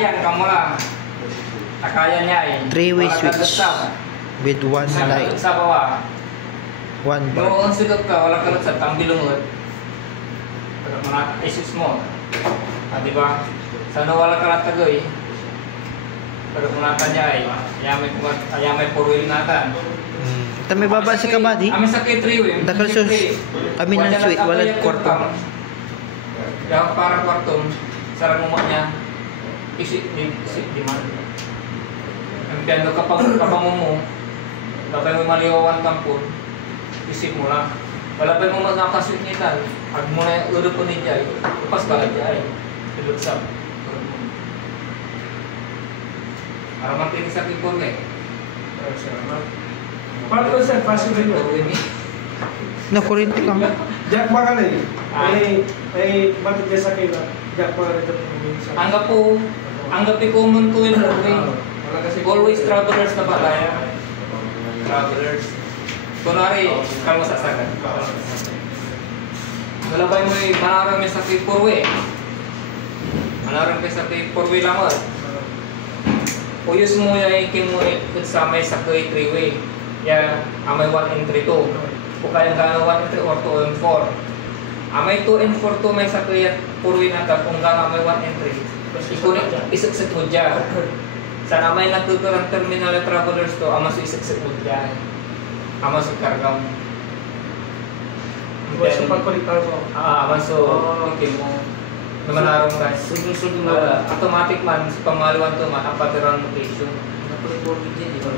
Ayan, kamu lang. Nakaya niya eh. Three-way switch with one light. Sa bawah. One bar. Noon sigap ka, wala ka sa tambilungod. Pero mga isis mo. Di ba? Sana wala ka tagoy. Pero kung natan niya ay, ayamay purwil natan. May baba si kabadi. Amin sakit riwim. Dakal sus. Amin ang sweet, wala kwarto. Kaya para kwarto, sarang mo niya. Isip di man. Ang piano kapag mo, bakit mo maliwawan tampon, isip mo lang. Wala pa mo magkakasweet niya. Pag mo na ulo po niya, upas ba niya ay. Ilutsap. Para mantinig sa kipon eh. Paano ko sir? Paso rin mo. Nakurinti ka nga. Jack ba ka na eh? Ba't ka sa kayo? Jack ba ka rin? Anggap common to in always travelers na balaya. Travelers. Kunwari, kalmo sa sagat. Malabay mo yung manarang may sa kipurwe. Manarang may sa kipurwe lang mo. Uyos mo yung ikin mo sa may sa three-way. Ya, amay 1 and 3 2. O kaya gano'n 1 and 3 or 2 and 4. Amay 2 and 4 2 may sa kaya purwi na ta kung gano'n amay 1 and 3. Ikunit, isaksit mo dyan. Sana amay nagtuturang terminal at travelers to, ama so isaksit mo dyan. Ama so kargam. So pagpalitar mo? Ama so ikin mo. Namanarong ka. Automatic man, sa pamaluan to man, ang patirang location. Napag-report din, di ba?